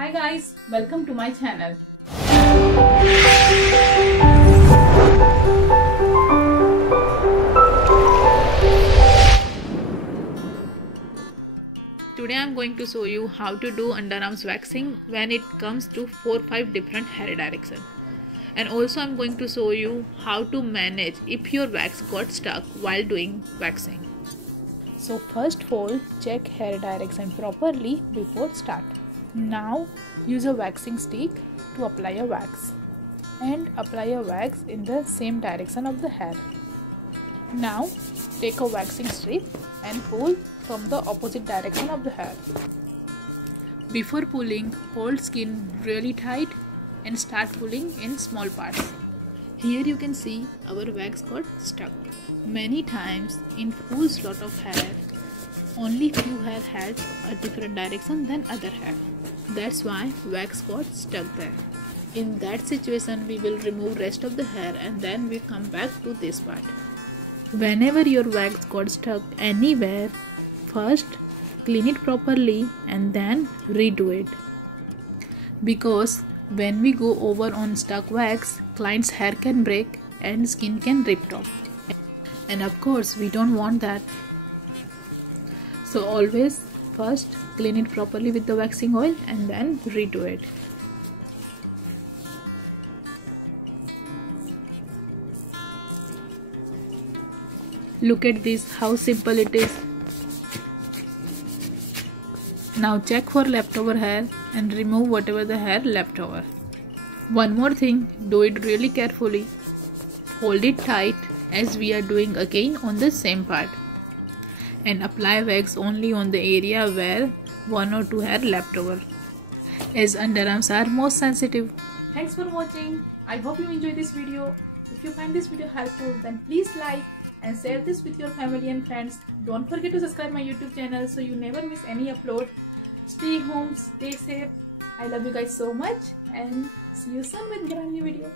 Hi guys, welcome to my channel. Today I am going to show you how to do underarms waxing when it comes to 4-5 different hair directions. And also I am going to show you how to manage if your wax got stuck while doing waxing. So first of all, check hair direction properly before start. Now use a waxing stick to apply a wax and apply a wax in the same direction of the hair. Now take a waxing strip and pull from the opposite direction of the hair. Before pulling, hold skin really tight and start pulling in small parts. Here you can see our wax got stuck. Many times in full slot of hair, only few hair had a different direction than other hair. That's why wax got stuck there. In that situation, we will remove rest of the hair and then we come back to this part. Whenever your wax got stuck anywhere, first clean it properly and then redo it. Because when we go over on stuck wax, client's hair can break and skin can rip off. And of course, we don't want that. So always first clean it properly with the waxing oil and then redo it. Look at this, how simple it is. Now check for leftover hair and remove whatever the hair left over. One more thing, do it really carefully. Hold it tight as we are doing again on the same part. And apply wax only on the area where 1 or 2 hair left over, as underarms are most sensitive. Thanks for watching. I hope you enjoyed this video. If you find this video helpful, then please like and share this with your family and friends. Don't forget to subscribe my YouTube channel so you never miss any upload. Stay home, stay safe. I love you guys so much and see you soon with a brand new video.